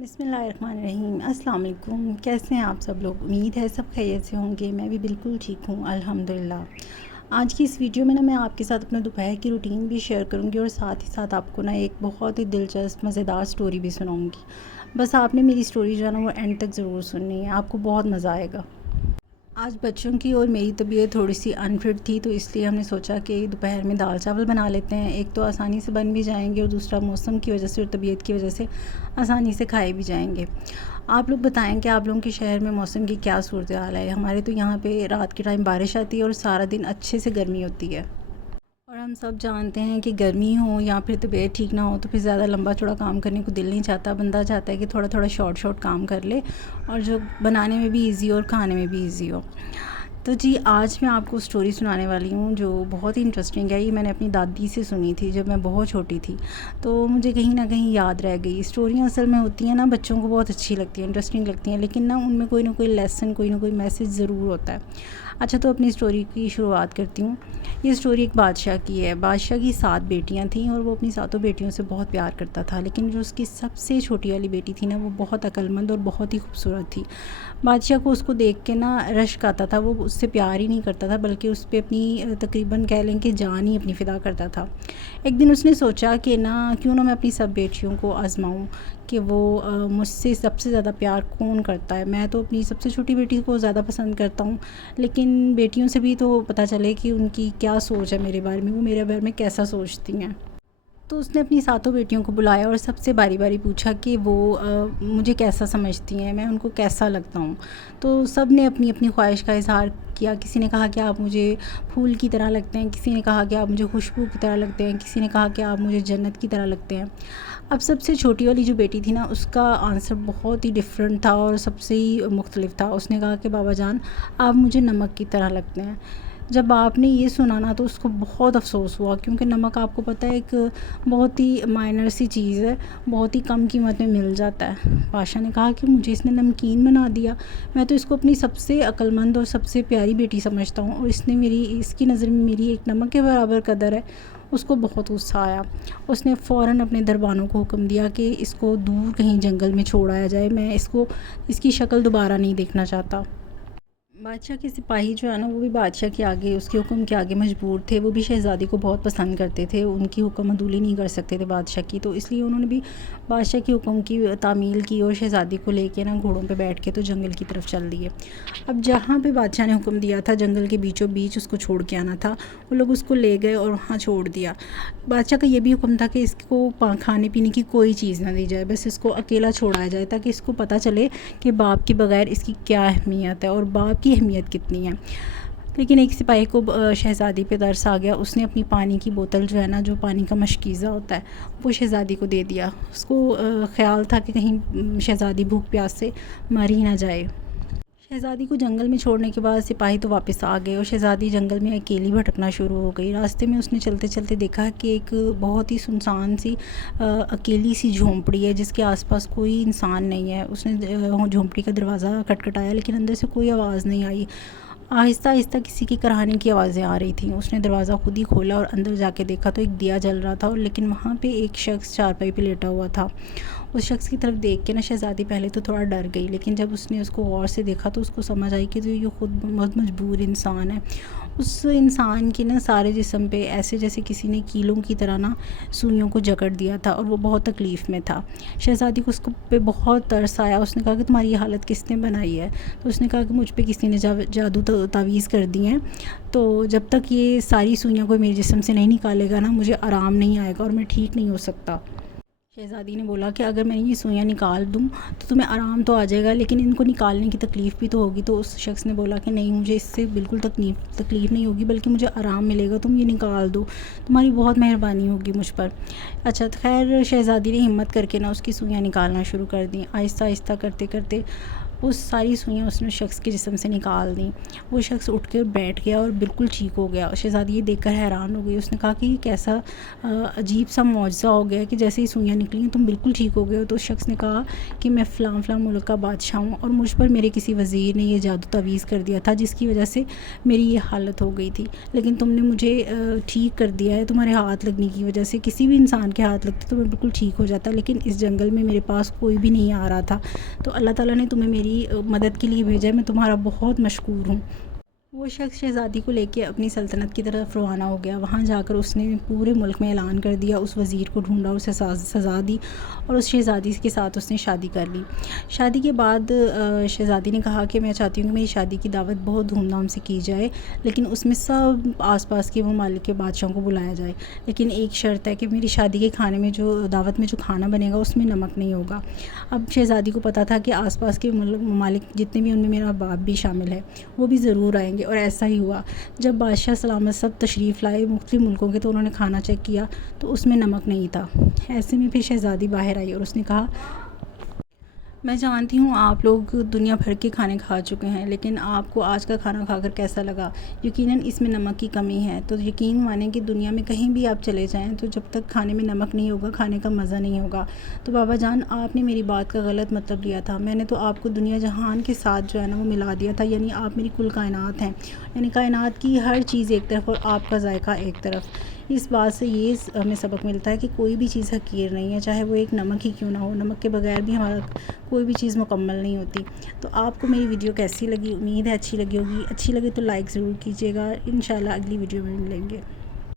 بسم اللہ الرحمن الرحیم۔ السلام علیکم، کیسے ہیں آپ سب لوگ؟ امید ہے سب خیریت سے ہوں گے۔ میں بھی بالکل ٹھیک ہوں الحمدللہ۔ آج کی اس ویڈیو میں میں آپ کے ساتھ اپنا دوپہر کی روٹین بھی شیئر کروں گی اور ساتھ ہی ساتھ آپ کو ایک بہت ہی دلچسپ مزیدار سٹوری بھی سناؤں گی۔ بس آپ نے میری سٹوری جو ہے وہ اینڈ تک ضرور سننی ہے، آپ کو بہت مزہ آئے گا۔ آج بچوں کی اور میری طبیعت تھوڑی سی انفٹ تھی، تو اس لیے ہم نے سوچا کہ دوپہر میں دال چاول بنا لیتے ہیں۔ ایک تو آسانی سے بن بھی جائیں گے اور دوسرا موسم کی وجہ سے اور طبیعت کی وجہ سے آسانی سے کھائے بھی جائیں گے۔ آپ لوگ بتائیں کہ آپ لوگوں کے شہر میں موسم کی کیا صورتحال ہے؟ ہمارے تو یہاں پہ رات کے ٹائم بارش آتی ہے اور سارا دن اچھے سے گرمی ہوتی ہے۔ اور ہم سب جانتے ہیں کہ گرمی ہو یا پھر طبیعت ٹھیک نہ ہو تو پھر زیادہ لمبا چوڑا کام کرنے کو دل نہیں چاہتا، بندہ چاہتا ہے کہ تھوڑا تھوڑا شارٹ کام کر لے اور جو بنانے میں بھی ایزی ہو اور کھانے میں بھی ایزی ہو۔ تو جی آج میں آپ کو سٹوری سنانے والی ہوں جو بہت ہی انٹرسٹنگ ہے۔ یہ میں نے اپنی دادی سے سنی تھی جب میں بہت چھوٹی تھی، تو مجھے کہیں نہ کہیں یاد رہ گئی۔ اسٹوریاں اصل میں ہوتی ہیں بچوں کو بہت اچھی لگتی ہیں، انٹرسٹنگ لگتی ہیں، لیکن ان میں کوئی نہ کوئی لیسن، کوئی نہ کوئی میسج ضرور ہوتا ہے۔ اچھا، تو اپنی اسٹوری کی شروعات کرتی ہوں۔ یہ اسٹوری ایک بادشاہ کی ہے۔ بادشاہ کی 7 بیٹیاں تھیں اور وہ اپنی 7 بیٹیوں سے بہت پیار کرتا تھا، لیکن جو اس کی سب سے چھوٹی والی بیٹی تھی وہ بہت عقل مند اور بہت ہی خوبصورت تھی۔ بادشاہ کو اس کو دیکھ کے رشک آتا تھا، وہ اس سے پیار ہی نہیں کرتا تھا بلکہ اس پہ اپنی تقریباً کہہ لیں کہ جان ہی اپنی فدا کرتا تھا۔ ایک دن اس نے سوچا کہ کیوں نہ میں اپنی سب بیٹیوں کو آزماؤں کہ وہ مجھ سے سب سے زیادہ پیار کون کرتا ہے۔ میں تو اپنی سب سے چھوٹی بیٹی کو زیادہ پسند کرتا ہوں، لیکن بیٹیوں سے بھی تو پتہ چلے کہ ان کی کیا سوچ ہے میرے بارے میں، وہ میرے بارے میں کیسا سوچتی ہیں۔ تو اس نے اپنی 7 بیٹیوں کو بلایا اور سب سے باری باری پوچھا کہ وہ مجھے کیسا سمجھتی ہیں، میں ان کو کیسا لگتا ہوں۔ تو سب نے اپنی اپنی خواہش کا اظہار کیا۔ کسی نے کہا کہ آپ مجھے پھول کی طرح لگتے ہیں، کسی نے کہا کہ آپ مجھے خوشبو کی طرح لگتے ہیں، کسی نے کہا کہ آپ مجھے جنت کی طرح لگتے ہیں۔ اب سب سے چھوٹی والی جو بیٹی تھی اس کا آنسر بہت ہی ڈیفرنٹ تھا اور سب سے ہی مختلف تھا۔ اس نے کہا کہ بابا جان آپ مجھے نمک کی طرح لگتے ہیں۔ جب آپ نے یہ سنا تو اس کو بہت افسوس ہوا، کیونکہ نمک آپ کو پتہ ہے ایک بہت ہی مائنر سی چیز ہے، بہت ہی کم قیمت میں مل جاتا ہے۔ بادشاہ نے کہا کہ مجھے اس نے نمکین بنا دیا، میں تو اس کو اپنی سب سے عقل مند اور سب سے پیاری بیٹی سمجھتا ہوں اور اس کی نظر میں میری ایک نمک کے برابر قدر ہے۔ اس کو بہت غصہ آیا۔ اس نے فوراً اپنے دربانوں کو حکم دیا کہ اس کو دور کہیں جنگل میں چھوڑایا جائے، میں اس کی شکل دوبارہ نہیں دیکھنا چاہتا۔ بادشاہ کے سپاہی جو وہ بھی بادشاہ کے آگے، اس کے حکم کے آگے مجبور تھے۔ وہ بھی شہزادی کو بہت پسند کرتے تھے، ان کی حکم عدولی نہیں کر سکتے تھے بادشاہ کی، تو اس لیے انہوں نے بھی بادشاہ کے حکم کی تعمیل کی اور شہزادی کو لے کے گھوڑوں پہ بیٹھ کے تو جنگل کی طرف چل دیے۔ اب جہاں پہ بادشاہ نے حکم دیا تھا جنگل کے بیچوں بیچ اس کو چھوڑ کے آنا تھا، وہ لوگ اس کو لے گئے اور وہاں چھوڑ دیا۔ بادشاہ کا یہ بھی حکم تھا کہ اس کو کھانے پینے کی کوئی چیز نہ دی جائے، بس اس کو اکیلا چھوڑایا جائے تاکہ اس کو پتہ چلے کہ باپ کے بغیر اس کی کیا اہمیت ہے اور باپ کی اہمیت کتنی ہے۔ لیکن ایک سپاہی کو شہزادی پہ ترس آ گیا۔ اس نے اپنی پانی کی بوتل جو پانی کا مشکیزہ ہوتا ہے وہ شہزادی کو دے دیا۔ اس کو خیال تھا کہ کہیں شہزادی بھوک پیاس سے مر ہی نہ جائے۔ شہزادی کو جنگل میں چھوڑنے کے بعد سپاہی تو واپس آ گئے اور شہزادی جنگل میں اکیلی بھٹکنا شروع ہو گئی۔ راستے میں اس نے چلتے چلتے دیکھا کہ ایک بہت ہی سنسان سی اکیلی سی جھونپڑی ہے جس کے آس پاس کوئی انسان نہیں ہے۔ اس نے جھونپڑی کا دروازہ کھٹکھٹایا لیکن اندر سے کوئی آواز نہیں آئی۔ آہستہ آہستہ کسی کی کراہنے کی آوازیں آ رہی تھیں۔ اس نے دروازہ خود ہی کھولا اور اندر جا کے دیکھا تو ایک دیا جل رہا تھا، لیکن وہاں پہ ایک شخص چارپائی پہ لیٹا ہوا تھا۔ اس شخص کی طرف دیکھ کے شہزادی پہلے تو تھوڑا ڈر گئی، لیکن جب اس نے اس کو غور سے دیکھا تو اس کو سمجھ آئی کہ یہ خود بہت مجبور انسان ہے۔ اس انسان کے سارے جسم پہ ایسے جیسے کسی نے کیلوں کی طرح سوئیوں کو جکڑ دیا تھا اور وہ بہت تکلیف میں تھا۔ شہزادی کو اس پہ بہت ترس آیا۔ اس نے کہا کہ تمہاری یہ حالت کس نے بنائی ہے؟ تو اس نے کہا کہ مجھ پہ کسی نے جادو تعویذ کر دی ہیں، تو جب تک یہ ساری سوئیاں کوئی میرے جسم سے نہیں نکالے گا مجھے آرام نہیں آئے گا اور میں ٹھیک نہیں ہو سکتا۔ شہزادی نے بولا کہ اگر میں یہ سوئیاں نکال دوں تو تمہیں آرام تو آ جائے گا، لیکن ان کو نکالنے کی تکلیف بھی تو ہوگی۔ تو اس شخص نے بولا کہ نہیں، مجھے اس سے بالکل تکلیف نہیں ہوگی بلکہ مجھے آرام ملے گا، تم یہ نکال دو، تمہاری بہت مہربانی ہوگی مجھ پر۔ اچھا خیر، شہزادی نے ہمت کر کے اس کی سوئیاں نکالنا شروع کر دیں۔ آہستہ آہستہ کرتے کرتے وہ ساری سوئیاں اس نے شخص کے جسم سے نکال دیں۔ وہ شخص اٹھ کے بیٹھ گیا اور بالکل ٹھیک ہو گیا۔ شہزادی یہ دیکھ کر حیران ہو گئی۔ اس نے کہا کہ یہ کیسا عجیب سا معجزہ ہو گیا کہ جیسے ہی سوئیاں نکلیں تم بالکل ٹھیک ہو گئے ہو۔ تو اس شخص نے کہا کہ میں فلاں فلاں ملک کا بادشاہ ہوں اور مجھ پر میرے کسی وزیر نے یہ جادو تعویذ کر دیا تھا جس کی وجہ سے میری یہ حالت ہو گئی تھی، لیکن تم نے مجھے ٹھیک کر دیا ہے۔ تمہارے ہاتھ لگنے کی وجہ سے کسی بھی انسان کے ہاتھ لگتے تو میں بالکل ٹھیک ہو جاتا، لیکن اس جنگل میں میرے پاس کوئی بھی نہیں آ رہا تھا، تو اللہ تعالیٰ نے تمہیں میری مدد کے لیے بھیجا ہے، میں تمہارا بہت مشکور ہوں۔ وہ شخص شہزادی کو لے کے اپنی سلطنت کی طرف روانہ ہو گیا۔ وہاں جا کر اس نے پورے ملک میں اعلان کر دیا، اس وزیر کو ڈھونڈا، اسے سزا دی اور اس شہزادی کے ساتھ اس نے شادی کر لی۔ شادی کے بعد شہزادی نے کہا کہ میں چاہتی ہوں کہ میری شادی کی دعوت بہت دھوم دھام سے کی جائے، لیکن اس میں سب آس پاس کے ممالک کے بادشاہوں کو بلایا جائے، لیکن ایک شرط ہے کہ میری شادی کے کھانے میں دعوت میں جو کھانا بنے گا اس میں نمک نہیں ہوگا۔ اب شہزادی کو پتہ تھا کہ آس پاس کے ممالک جتنے بھی ان میں میرا باپ بھی شامل ہے، وہ بھی ضرور آئیں گے، اور ایسا ہی ہوا۔ جب بادشاہ سلامت سب تشریف لائے مختلف ملکوں کے، تو انہوں نے کھانا چیک کیا تو اس میں نمک نہیں تھا۔ ایسے میں پھر شہزادی باہر آئی اور اس نے کہا میں جانتی ہوں آپ لوگ دنیا بھر کے کھانے کھا چکے ہیں، لیکن آپ کو آج کا کھانا کھا کر کیسا لگا؟ یقیناً اس میں نمک کی کمی ہے، تو یقین مانیں کہ دنیا میں کہیں بھی آپ چلے جائیں تو جب تک کھانے میں نمک نہیں ہوگا کھانے کا مزہ نہیں ہوگا۔ تو بابا جان آپ نے میری بات کا غلط مطلب لیا تھا، میں نے تو آپ کو دنیا جہان کے ساتھ جو ہے نا وہ ملا دیا تھا، یعنی آپ میری کل کائنات ہیں، یعنی کائنات کی ہر چیز ایک طرف اور آپ کا ذائقہ ایک طرف۔ اس بات سے یہ ہمیں سبق ملتا ہے کہ کوئی بھی چیز حقیر نہیں ہے، چاہے وہ ایک نمک ہی کیوں نہ ہو، نمک کے بغیر بھی ہمارا کوئی بھی چیز مکمل نہیں ہوتی۔ تو آپ کو میری ویڈیو کیسی لگی؟ امید ہے اچھی لگی ہوگی، اچھی لگی تو لائک ضرور کیجیے گا۔ انشاءاللہ اگلی ویڈیو میں ملیں گے۔